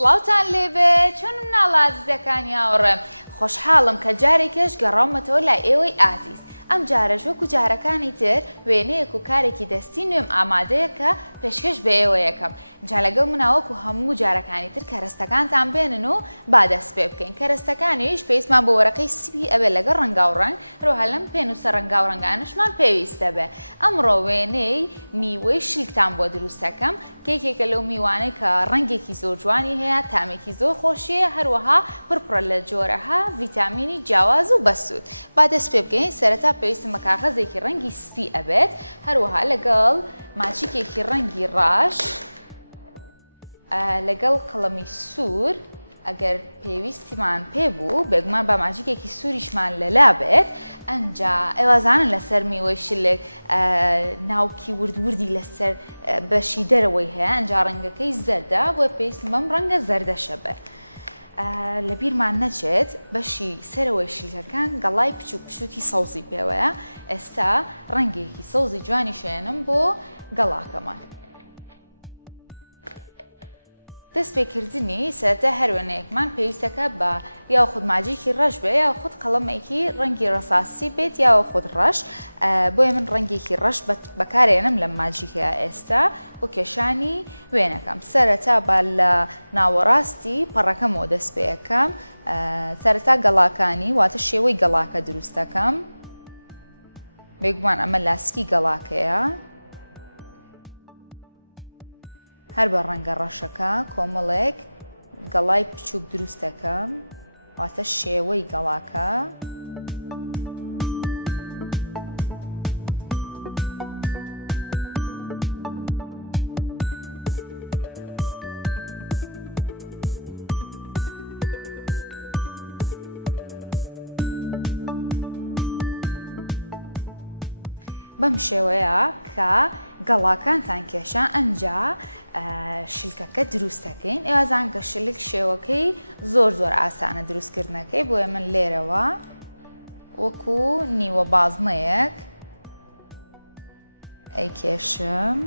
سڵاوتان لێبێ چۆن مناڵە عەزیزەکانی هاوڕێم خۆشحاڵم کە جارێکیش گەڕاومەتەوە لای ئێوەی ئازیز ئەم جارەش وەکو جارەکانی تر وێنەیەک و کارێکی دەستی نوێم ئامادەیە کە پێشکەش بە ئێوە یەکەم جا لەگەڵ مناوەکو هەموو جارەکانی تر کەرەستەکانتان بێنن و با دەست پێ بکەین کەرەستەکانیش پێویستمان بۆ وەرەقەی سپی ئەبێ لەگەڵ ڕەنگاو ڕەنگ هەروەها لەم پێنووسە ڕەنگاو ڕەنگانشمان پێویستە بێ ئەمڕۆ وێنەی میوەی شیلکتان بۆ دروستەکەم کێکێکە لەو میوانەی کە ڕەنگێکی زۆر جوانی هەیە تامێکی زۆر خۆشیە هەروەها پڕپڕە لە جۆرەها ڤیتامینی جیاواز و بەسوود با دەست پێ بکەین سەرەتا پێویستم بە کاغەزێکی ڕەنگی سپی ئەبێت هەروەها لەگەڵ ماچیکێکی ڕەنگی ڕاش لەگەڵ قەڵەمی سوور ئەگەر پێویستیمان پێبوو بێگومان بە ماجیکێکی سووریشمان لەلا بێت ئەنجا ئێوازانن لەسەر میوەی شلێک ناوکی وردوردی لەسەر بەشی دەرەوەی هەیە ئەنجا ڕەنگەکەی زەردە بۆ پێویستم بەم ڕەنگە زەردەشە بێ لە بیرمان نەچێت بەشی سەرەوەی شیلەکان گەڵای بچووک بچووکی سەوزی پێوەیە ئێستا ڕەنگێکی سەوزی جوانی شێنم بۆ گەڵاکەمان دەست پێکردنی سەرەتا هەر وێنەیەکمان پێویستەکە بە یاخود ماجیکی ڕەش بێ یاخود قەڵەمێکی ڕەنگی ڕەساسی بێت یاخود ڕەش بۆیە من ڕەنگێکی ڕەش بەکارێنم لە ماجیکە ئێستا بۆ کێشانی وێنەکەم سەرەتا بە لە ناوەڕاستی پەڕەکەمەوە دەست پێ یەکەم سەرەتا گەڵاکانی واتە شێوەی گەڵاکە دروستەکەم بێگومان ئەمە لاسکی گەڵاکەیە هەر بە ڕەنگە ڕەشەکە کۆمەڵێک گەڵای بچووک دروستەکەم واتە شێوەی گەڵاکە بەم شێوەیە کە گەڵاکانتان کێشە ئەنجا شیلکەکە دروستەکەین ئێوازان کە شلک شێوەکەی زۆر ئاسانە دروستکردنەکەی بۆیە من لێرەوە وەکو نیوە بازنەیەک ئەی کێشم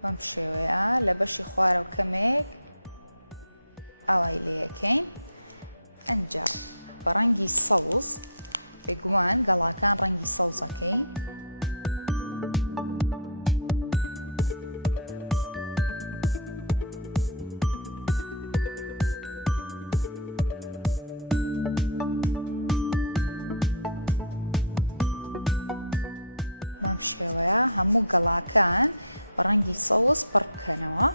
بەم شێوەیە لە بەشی خوارە و کەمێک ئاوای لێەکەین ئەنجا بە ڕەنگی سەوز بێگومان گەڵاکان ڕەنگی سەوزەکەی بەم شێوەیە هەموو گەڵاکان بە ڕەنگی سەوز پڕ بکەنەوە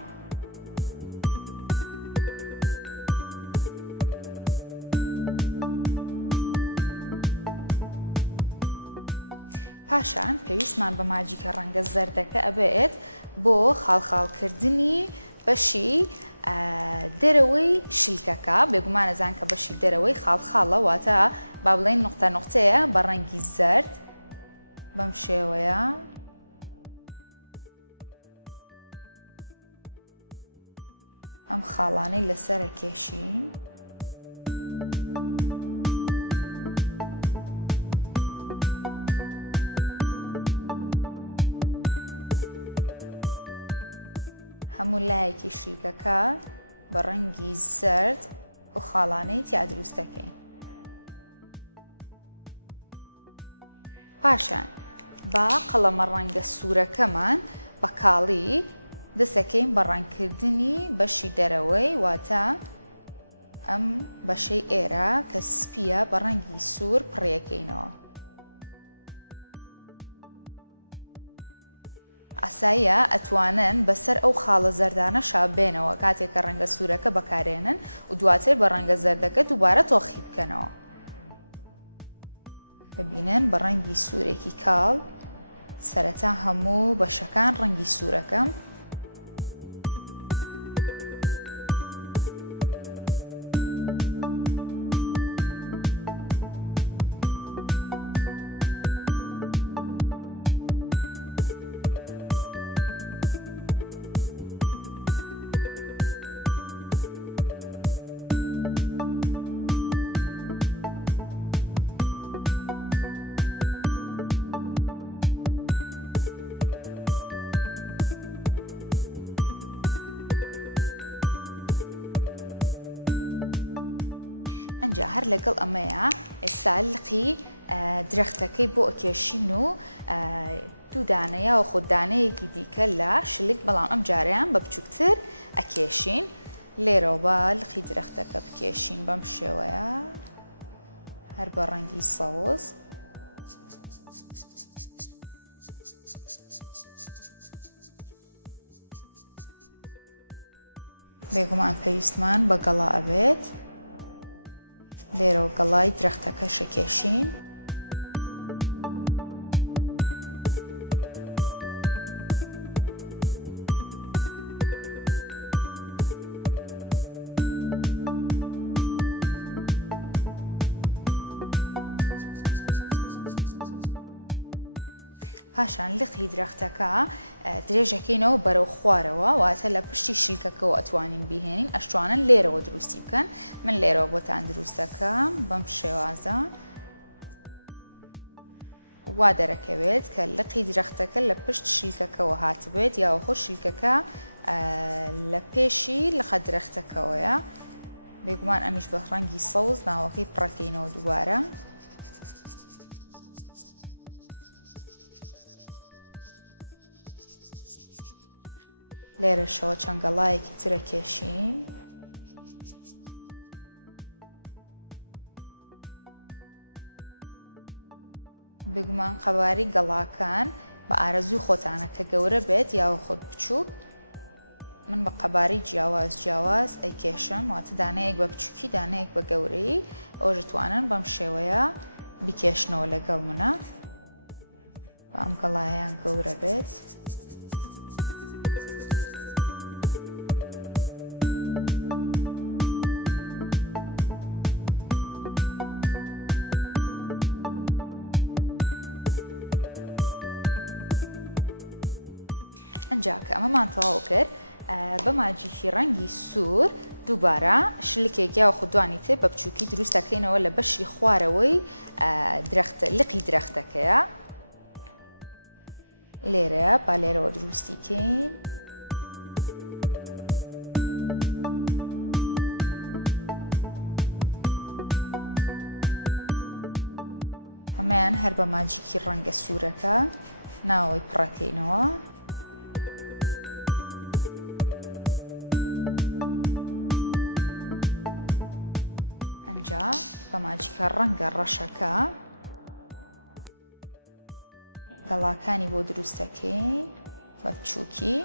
پاشان پێویستمان بە ماجیکە ڕەنگە زەردەکە ئەبێت بۆ خاڵخاڵکردنی بەشی دەرەوەی شیلکەکە بێگومان ئەزان کە بەشی دەرەوەی خاڵخاڵە واتە با بڵێن نقطە نقطەیە بە ڕەنگی زەرد بەم شێوەیە ئەم خاڵانەی لەسەرە کێشین هەموو لایەکی شیلکەکە بە ڕەنگی زەرد و خاڵانەی تیا دروستەکەین پاشان با قەڵەمە ڕەنگە سوورەکەمان بە کاڵی دەسەکەین بە ڕەنگکردنی بەشی دەرەوەی واتە ئەم بەشەی ئێرە کە سپیە بە ڕەنگی سوور پڕیەکەینەوە ئاساییە ئەتوانن بەسەر ئەو خاڵە زەردانە شابێنەوە کاتێک کە ڕەنگە سوورەکە بەکارێنن و دواتر بە ڕەنگە زەردەکە دووبارە تۆخی بکەنەوە ببینن بە ڕەنگی سوورێکی کاڵ سەرەتا هەموو بەشەکان ڕەنگی سوورەکەم ئەنجا هەر لەگەڵ ئەمەیە ئێستا لقی درەختەکەی بۆ ئەکێشین و دوو دانەیە و خۆ دانەیەکی دیکە لە شلک بەڵام ئەم جارەیان بە بچووکتر ئەکێشین لێرەوە بە لقی درەختەکە بکێشین بەم شێوەیە هەر بە ڕەنگی سەوز بێگومان پێویستمان بە گەڵا ئەبێت لێرەوە گەڵای درەختەکە شەکێشین پاشان لقی درەختەکە درێژەکەینەوە بەرەو خوارەوە واتە لە پشتی شیلکەکەەوە ئەتوانین بیهێنین ئەشتوانن لێرەوە دروستی بکەن من لێرەوە بۆتان دروستەکەم بەم شێوازە وا دەرەکەوێت کە لقی درەختەکە لە پشت شیلکەکەەوە هاتبێت یاوەخۆ شیلکەکە لە پێشی لقە درەختەکەەوەیە بێگومان ئەمیش بە ڕەنگی سەوز ناوەکەی پڕەکەینەوە دووبارە لێرەشەوە چەند گەڵایەکی ترە کێشین بگومان قەباری گەڵاکان بە ئارەزوی خۆتانە کە گەورە بێت یاوە خۆت بچووک من بە قەباری جیاواز ئەیکێشم واتە دانەیەک بە بچووکی دانەیەک بە گەورەی ئەوژ توانن بەم شێوەیە بیکێشنەوە لەگەڵ منە بە ئەم گەڵایەیان گەورە بێت ئەنجا کە ئەمەمان تەواو کرد بە ماجیکی ڕەنگی سوور دووبارە شلکێک یاوە خودوانی تر بە بچووکی دروستەکەینەوە لە بەشی خوارەوەی لقی درەختەکەیە لێرەیە با لێرەوە دروستیکەین ئەمەیان هەر بە ماجیکی ڕەنگە سوورەکە ناوەی پڕەکەینەوە بە ماجیکە ڕەنگە ڕەشەکە گەڵاکانی بۆ دروستەکەی بە بچووکی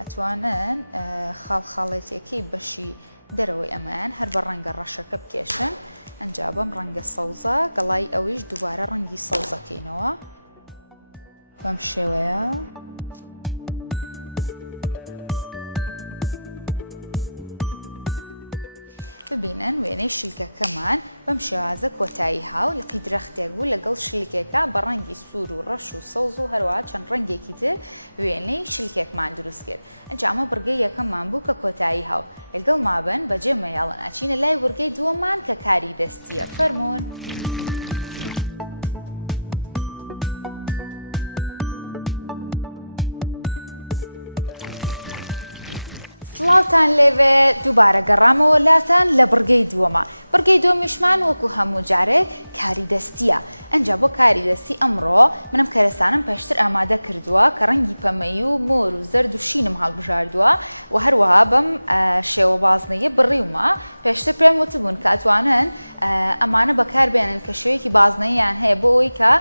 ئەتوانن خاڵخاڵێتیەکەی بەشی دەرەوەی ئەمەیان هەر بە ڕەنگە ڕەشەکە بکێشن ئەنجا بەم ڕەنگە سەوزە گەڵای ئەویش دووبارە ڕەنگی سەوزەکەینەوە بەم شێوەیە ببینن وێنەی شیلکەکەمان بەم شێوازە کۆتایی هاو لقی درەختێک بوو لەگەڵ شیلکێکە بە ڕەنگی سوور و ڕەش و سەوز و هەروە چەند ڕەنگێکی تر وێنەی شیلکێکمان دروست کرد ئەنجا ئەمە بڕگەی یەکەممان بوو کە کۆتایی هاو لەگەڵ مابن بەجێ مەیاڵن ئاچینە لای وەرگەی دووەمان کە کاری دەستیە فەرموون سڵاوتان لێوێ دووبارە گەڕامەوە لاتان لە بڕگەی دووەمە بڕگەی دۆمیشمان وەکو هەموو جارێک کاری دەستیە ئەنجا بۆ کاری دەستی ئەمڕۆ منم کەرەسانم پێشتر ئامادە کردووە کە ڕەنگی پەمەی و مۆر و زەرد و شینم هەڵبژاردووە و هەروەها بەم شێوە بازنەیە بڕیومە پێشتر پێم وتبوون کە ئەتوانن ئەمانە بەکاربێنن کە شێوەیەکی بازنەیان هەیە بۆ ئەوەی کە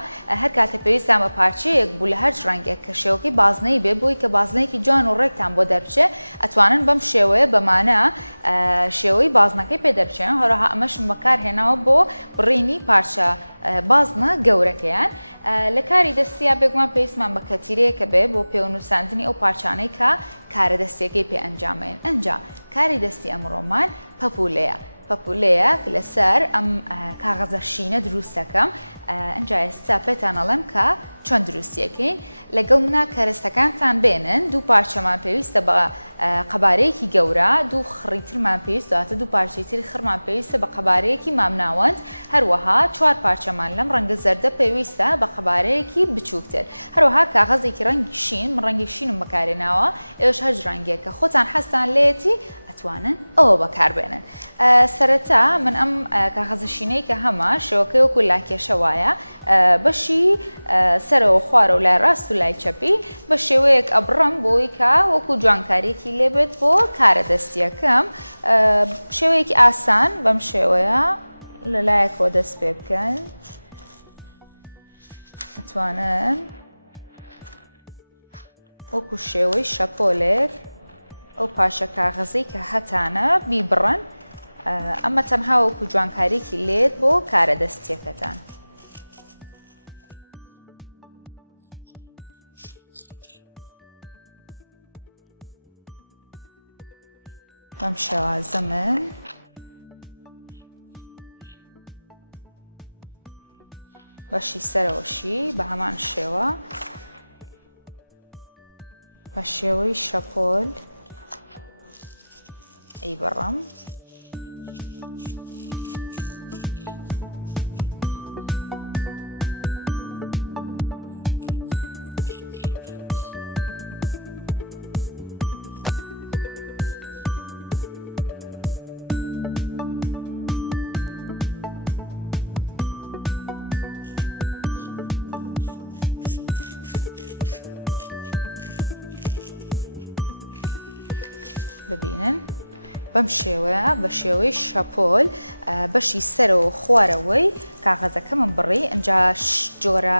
هەر کاتە پێویستان بە پارچەیەک بوو لە هەر ڕەنگێک کە شێوەکەی بازنەی بێ بۆی کە بازنەیەکی جوان و ڕێکتان بۆ دەربچێ ئەتوانن بەم شێوەیە بەمانە شێوەی بازنەکەی پێ دەربچێن هەروەها ئەمەشم بەکارهێناوە بۆ بڕینی پارچە بازنە گەورەکەیان لە کاری دەستیە بێگومان پێویستمان بە کەتیرەیەکە بێ بۆ پێونووساندنی ئەو پارچانەی کە کارە دەستیەکەی پێ ئەنجامێن ئەنجا کاری دەستی ئەمڕۆمان پەپولەیە پەپولەیە لەسەر ئەم کاغەزە شینە دروستەکەم ئەنجا ئێستا پێتان ئەڵێم کە چۆن دروستیەکەین لەگەڵ منە کەرەستەکانتان بێنن دوو پارچەمان پێویستە بە قەبارەیەکی گەورە دوو خڕیترمان پێویست دواتە دوو پارچەی تری خڕمان پێویستە بە قەبارەیەکی مامناوەند هەروەها 4 پارچەمان لەم ڕەنگە زەردە پێویستە بە قەبارەیەکی بچووکتر هەروەها کاغەزێکی ڕەنگی شین من ڕەنگی شینم بەکارێناوە ئێوەش هەر ڕەنگێکە خۆتان حەستان لێتی ئەتوانن ئەوە بەکاربێنن سەرەتا من ئەم کاغەزە شینەی کە هەمە شێوەکەی وەکو لاکێشە وایە بەشی سەرەوە خوارە و لای ڕاست و لای چەپی بە شێوەیەک ئەبڕم بۆی کە وەکو جوانکاریەکی لێبێت بۆ کارە دەستیەکەم شێوەیەکی ئاسان بەم شێوەیە لەلایەکەوە دەست پێ بکەن ئەتوانن وەکو شێوەی شەپۆلێک ئەو پاشە کاغەزەی کە هەتانە بیبڕن ئەمە تەنها وەکو جوانکاریەکی لێت بۆ کارە دەستیەکەتان بەم شێوازە من بەشی سەرەوەشی بە هەمان شێوە بە شێوەی شەپۆل ئەیبڕم ببینن بەم شێوەیە بە شێوەی شەپۆل بەشی سەرەوە خوارەوەی کاغەزەکە من بڕی ئەنجا جۆرە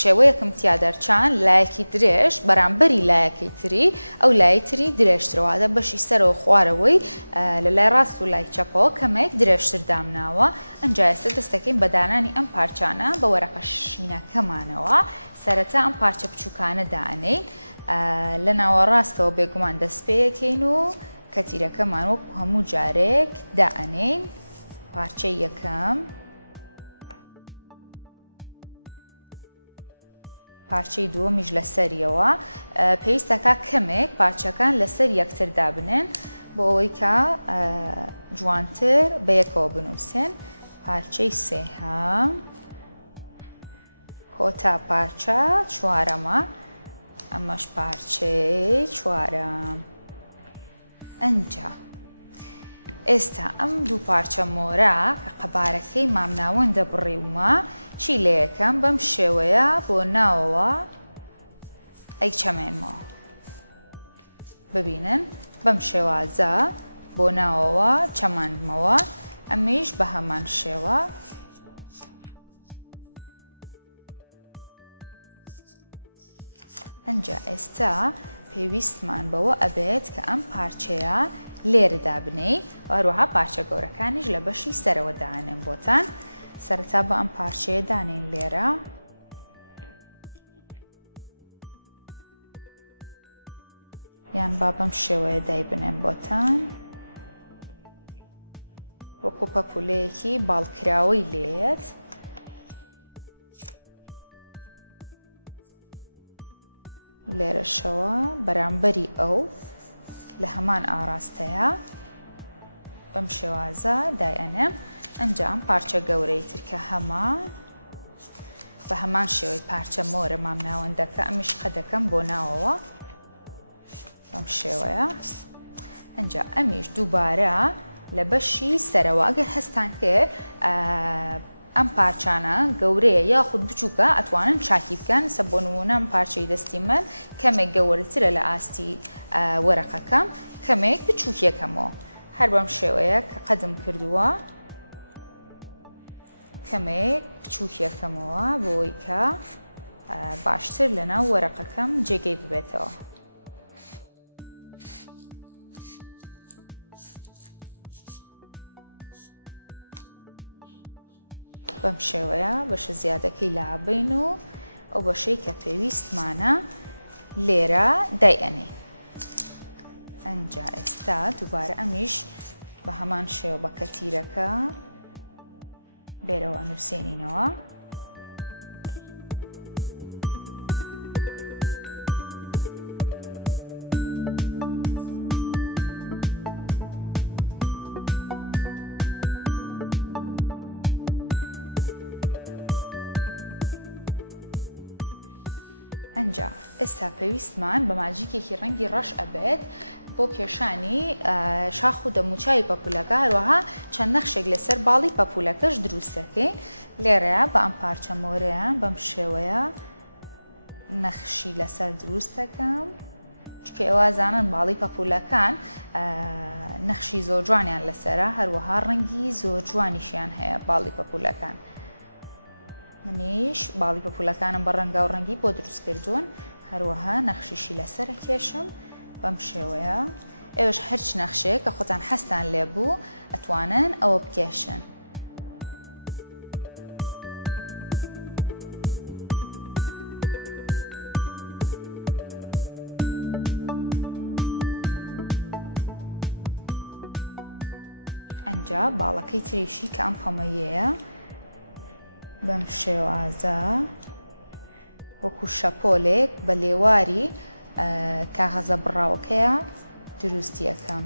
شێوەیەکم تیا دەرچان لایەکی درێژ بەرامبەری لایەکەی تری ئەو لای تری درێژترەوەدە بەشی سەرەوە خوارەوەی لە لای ڕاست و لای چەپەوە کەمێک درێژتر دامناوە ئەنجا ئێستا دەستەکەین بە دانانی ئەم پارچانە بە وەرەقە شینەکەمانەوە سەرەتا ئەم پارچە بچووکانە دانەین لە ناوەڕاستەوە بێگومان دەست پێیەکەین و کەتیرەکەمان وەکو هەموو جارێک دائەنین پارچەی یەکەم پارچەی دووەمیش لەسەریەوە پێویستەکە کەمێک پارچەکان لەسەر یەکتر دابنێن بۆ ئەوەی کە جوانتر بەیەکەوە بنووسێن پارچەی سێهەم کۆتا پارچە چوارەمە ئەمەش پارچەی چوارەم ئەنجا ئێستا ئەم دوو پارچە مۆرە کە قەبارەکەی مامناوەندە بڕیومە چی لە یەکەم بەم شێوەیە بۆ ناوەوە ئەی چەمێنمەوە ببینن بەم شێوازە بۆ ناوەوە چەماندمەوە ئەمیش بە هەمان شێوە ئەنجا ئێستا پێویستمان بەوە ئەبێت کە ئەم پارچەیە لێرەدا بنەی هەروەها پارچە گەورەکانیش لە بەشی سەرەوە دانێن بۆتان سەرەتا بە ئەم پارچەیە دانین لێرە یان با بەم شێوەیە دای بنێن بۆتان وەکو پەپولەیەکی باڵکراوەی لێت لێرەشەوە بەرامبەری ئەو لە هەمان ئاراستەیە بەم شێوازە دایئەنێم ئەنجام پارچە گەورەی ترکە هەمان بە هەمان شێوەی پارچە مۆرە مامناوەندەکە ئەمیش قەدەکەم بۆ ناوەوە بەم شێوەیە ئەنجا ئەمیش دووبارە لە بەشی سەرەوە ئەگەر هەستان کرد ئەم پارچانە گەورەیە یاخود بچووکە ئەتوانن چاکی بکەن سە بۆ نمونە ئەم پارچەی دەستی من کەمێک گەورەترە لە ئاستی وەرەقەکەم کەمێک بچووکیەکەمەوە هەر بەم شێوەیە کە قەدم کردووە کەمێک بچووکیەکەمەوە بۆی کە باشتر لەناو وەرەقەکەم جێگەی ببێتەوە بەم شێوەیە بەشە زیادەکەی لابین و ئەو بەشەی کە پێویستمانە لێرە دایئەنێ ئەنجا ئێستا دووبارە ئەمیش بە هەمان شێوە بە کەتیرەکە بێرەوە نووسێنینەوە ئەنجا ئێستا پێویستمان بە ماجیکێکی ڕەنگی ڕەش ئەبێت بۆ کێشانی شاخ و دەموچاوی پەپولەکە هەروەها چەند نەخشێک لەسەر باڵی پەپولەکەش دروست دەکەین لێرەیە بە ئەم پارچە مۆرەیە بەم شێوەیە نەخشی لەسەر دروست دەکەم چکە ئێوازانن باڵی پەپولەکان نەخشی زۆر جوانیان لەسەرە هەروەها ڕەنگی زۆر جوانیشیان هەیە باڵی پەپولەکان منیش باڵی پەپولەکانم بە ڕەنگە و ڕەنگی بۆ دروست کردوون هەروەها نەخشیشی لەسەرە کێشم بەم شێوەیە ئێوەش هەرچ نەخشەیە کە خۆتان حەستان لێبوو ئەتوانن ئەوە بکێشن ئەنجا باڵەکەی تریشی کە ئەم پەمەیەیە بەم شێوازە وەکو شەپۆلێک بە لێواری کاغەزە بڕاوەکەیە دروستی یەکەم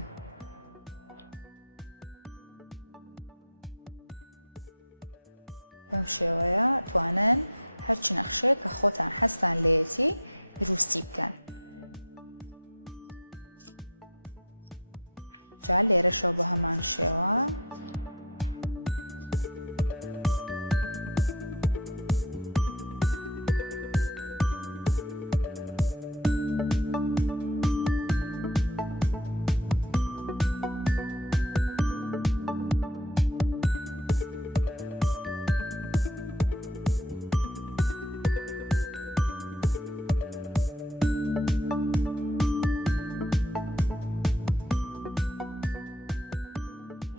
بەم شێوەیە توانن هەرچ نەخشەیە کە خۆتان حەستان لێیەتی دروستی بکەن جا لێرەشەوە بە هەمان شێوە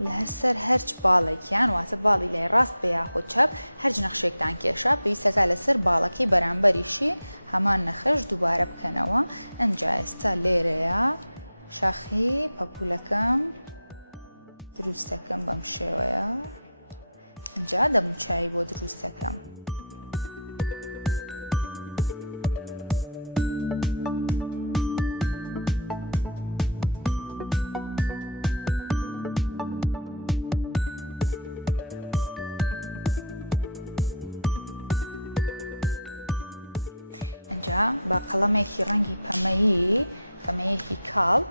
لە هەرسەر هەرچ باڵێکیان واتە باڵی لای ڕاست بە یاخۆ چەپ هەرچ نەخشێکتان کێشە پێویستەکە لەسەر باڵەکەی بەرامبەریشی هەمان نەخش دووبارە بکەنەوە ئەنجا ئێستا لێرەیە شاخی پەپولەکەم دروست دەکەم بەم شێوەیە ئەنجا دەموچاوی بۆ دروست دەکەم بە قەڵەمێکی ڕەنگی پەمەیەکی کاڵ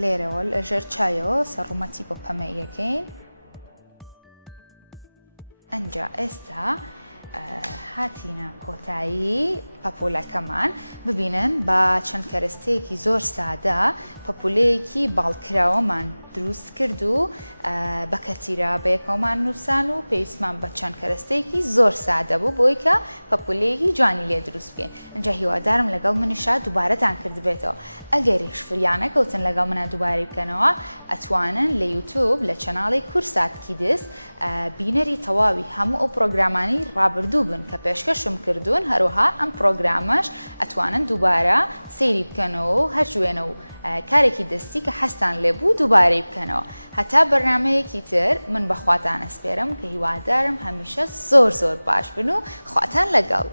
لێرەوە لەژێر چایەوە سەرڕومەتی بۆ پەمەیەکەین ئەنجا ئێستا هاتینە کۆتایی پەپولەکەمان ببینن بە چەند کەرەستەیەکی زۆر سادە پەپولەیەکی باڵکراوەمان دروست کرد و بە کەتیرە بە یەکەوەمان نووسان و پێویستمان بە چەند کەرەستەیەکی زۆر سادە بوو بۆی کە پەپولەیەکی جوانی لێ دروست بکەین ئەنجا هیوادارم لەگەڵ منیشا دووبارەتان کرد بێتەوە ئەگەریش فریانە کەوتن لەگەڵ منە دووبارەی بکەنەوە ئەتوانن لە یوتیوب لە چەناڵی کورسات کیدس بینەری تەواوی هەموو ئەو پرۆگرامانی ڕابردوو بن کە پێشکەشم کردوون هەروەها ئەم پرۆگرامەش ئەتوانن دووبارە سەیری بکەنەوە و هەرچوێنە و کارێکی دەستی کە حەستان لێبوو دووبارەی بکەنەوە هەتا بەرنامەیەکی تر من بەخواتان ئەسپێرم کە هیوادارم هەمیشە زۆر باش بن و خواتان لەگەڵ